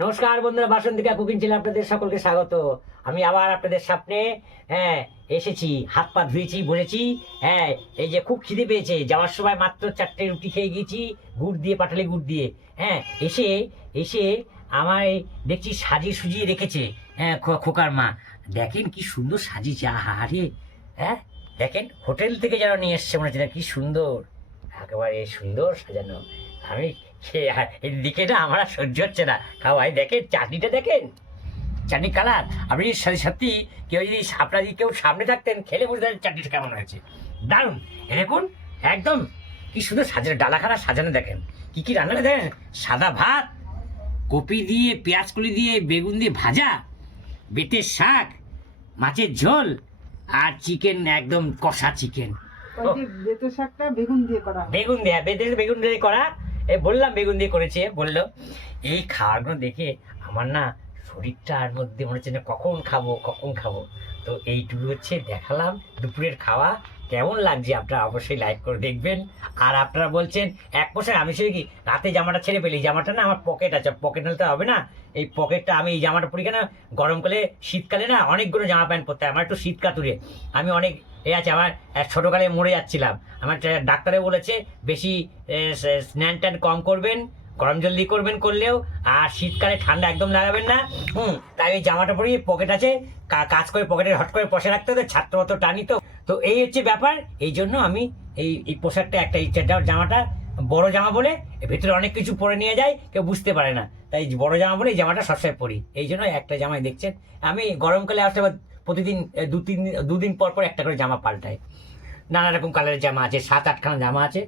নমস্কার বন্ধুরা, বাসন্তিকা কুকিং চ্যানেলে আপনাদের সকলকে স্বাগত। আমি আবার আপনাদের সামনে এসেছি, হাত পা ধুয়েছি, বসেছি। এই যে খুব খিদে পেয়েছে, যাওয়ার সময় মাত্র 4টে রুটি খেয়ে গেছি গুড় দিয়ে, পাটালি গুড় দিয়ে। এসে এসে আমায় দেখছি সাজিয়ে সুজিয়ে রেখেছে খোকার মা। দেখেন কি সুন্দর সাজিয়েছে, আহারে। দেখেন হোটেল থেকে যেন নিয়ে এসছে মনে হচ্ছে, কি সুন্দর, একেবারে সুন্দর সাজানো। আমি এদিকে না আমার আর সহ্য হচ্ছে না খাওয়াই। দেখেন চাটনিটা, দেখেন চাটনি কালার। আপনি সত্যি কেউ যদি আপনার কেউ সামনে থাকতেন, খেলে বুঝতে পারেন চাটনিটা কেমন হয়েছে। দারুণ। দেখুন একদম কি সুন্দর সাজানো, ডালাখানা সাজানো। দেখেন কি কি রান্না, দেখেন সাদা ভাত, কপি দিয়ে, পেঁয়াজ কলি দিয়ে, বেগুন দিয়ে ভাজা, বেতের শাক, মাছের ঝোল, আর চিকেন, একদম কষা চিকেন। বেতের শাকটা বেগুন দিয়ে করা, বেগুন দিয়ে, বেগুন দিয়ে করা। বললাম বেগুন দিয়ে করেছে, বললো। এই খাওয়াগুলো দেখে আমার না শরীরটার মধ্যে মনে হচ্ছে না কখন খাবো। তো এইটুকু হচ্ছে দেখালাম দুপুরের খাওয়া। কেমন লাগছে আপনারা অবশ্যই লাইক করে দেখবেন। আর আপনারা বলছেন এক পোশাক, আমি সে কি রাতে জামাটা ছেড়ে পেলি, জামাটা না আমার পকেট আছে, পকেট হলে তো হবে না। এই পকেটটা আমি এই জামাটা পরি কেন, গরমকালে শীতকালে না অনেকগুলো জামা প্যান্ট পরতে হয় আমার, একটু শীত কাতুরে। আমি অনেক আছে, আমার ছোটোকালে মরে যাচ্ছিলাম। আমার ডাক্তারে বলেছে বেশি স্নান টান কম করবেন, গরম জল দিয়ে করবেন, করলেও আর শীতকালে ঠান্ডা একদম লাগাবেন না। তাই ওই জামাটা পরি, পকেট আছে, কাজ করে পকেটে হট করে পয়সা রাখতে হবে, ছাত্র মতো টানি। তো এই হচ্ছে ব্যাপার। এই জন্য আমি এই পোশাকটা, একটা জামাটা বড় জামা বলে ভেতরে অনেক কিছু পরে নিয়ে যায়, কেউ বুঝতে পারে না। তাই বড় জামা বলে এই জামাটা সবসময় পরি। এই জন্য একটা জামাই দেখছেন। আমি গরমকালে আসলে প্রতিদিন দুদিন পর পর একটা করে জামা পাল্টাই। নানা রকম কালারের জামা আছে, 7-8খানা জামা আছে।